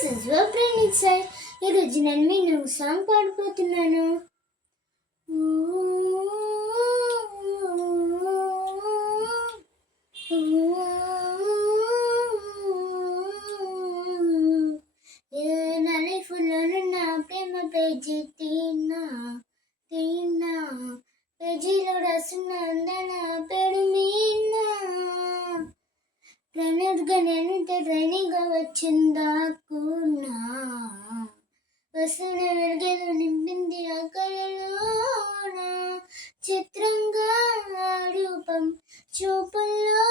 This is your friend inside. ఈరోజు నేను మీ song పాడిపోతున్నాను. నా లైఫ్లో నా ప్రేమ పేజీ తీనా తీనా పేజీలో రాసిన అందన పేరు మీనా. ప్రణర్గా నేను ట్రైనింగ్గా వచ్చిందాకున్నా వస్తున్న వెలుగేదో నింపింది ఆ కళలోన. చిత్రంగా రూపం చూపుల్లో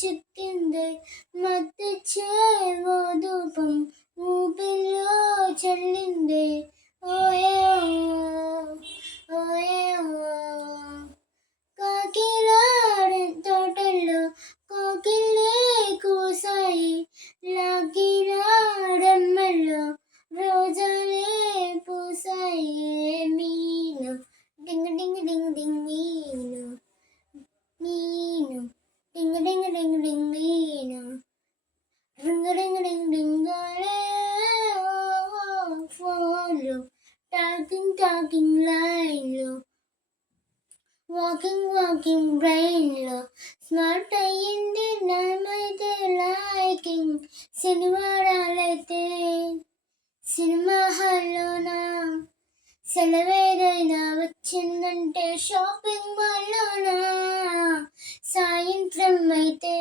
చిక్కింది మత్తిచ్చే ఓ ధూపం ఊపిల్లో చల్లింది. ఓయే ఓయే కాకిలాడే తోటల్లో కోకిల్లే కూసాయి లాగిలాడమ్మల్లో రోజాలే పూసాయి. మీను డింగ్ డింగ్ డింగ్ డింగ్ మీను మీను డింగ్ డింగ్ డింగ్ డింగ్ మీను రింగ్ రింగ్ డింగ్ డింగాలే ఫోన్లు టాకింగ్ టాకింగ్ లైన్లు వాకింగ్ బ్రెయిన్లో స్మార్ట్ అయ్యింది నామైతే లైకింగ్. శనివారాలైతే సినిమా హాల్లోనా సెలవేదైనా వచ్చిందంటే షాపింగ్ మాల్లోనా. సాయంత్రం అయితే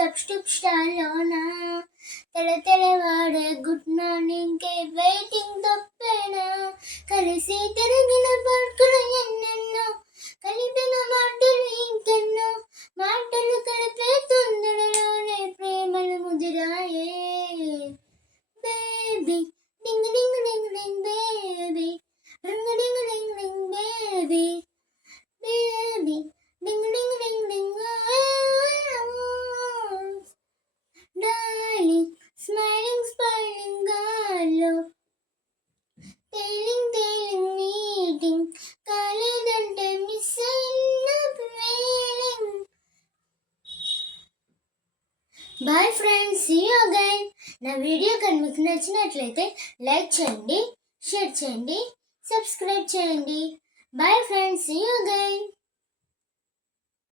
గప్స్టిప్ స్టాల్లోనా తెల్లవాడే గుడ్ మార్నింగ్కే వెయిటింగ్ తప్పేనా. కలిసి తిరిగిన పార్కులు ఎన్నెన్నో కలిపిన మాటలు ఇంకెన్నో మాటలు కలిపే తొందరలోనే ప్రేమలు ముదిరాయే. Baby ding ding ding ding baby ring ding ding ding baby baby ding ding ding ding darling smiling smiling గాల్లో తేలింగ్ మీటింగ్ కాలేదంటే మిస్ అయిన feeling. Bye friends, see you again. నా వీడియో కానీ మీకు నచ్చినట్లయితే లైక్ చేయండి, షేర్ చేయండి, సబ్స్క్రైబ్ చేయండి. Bye friends, see you again.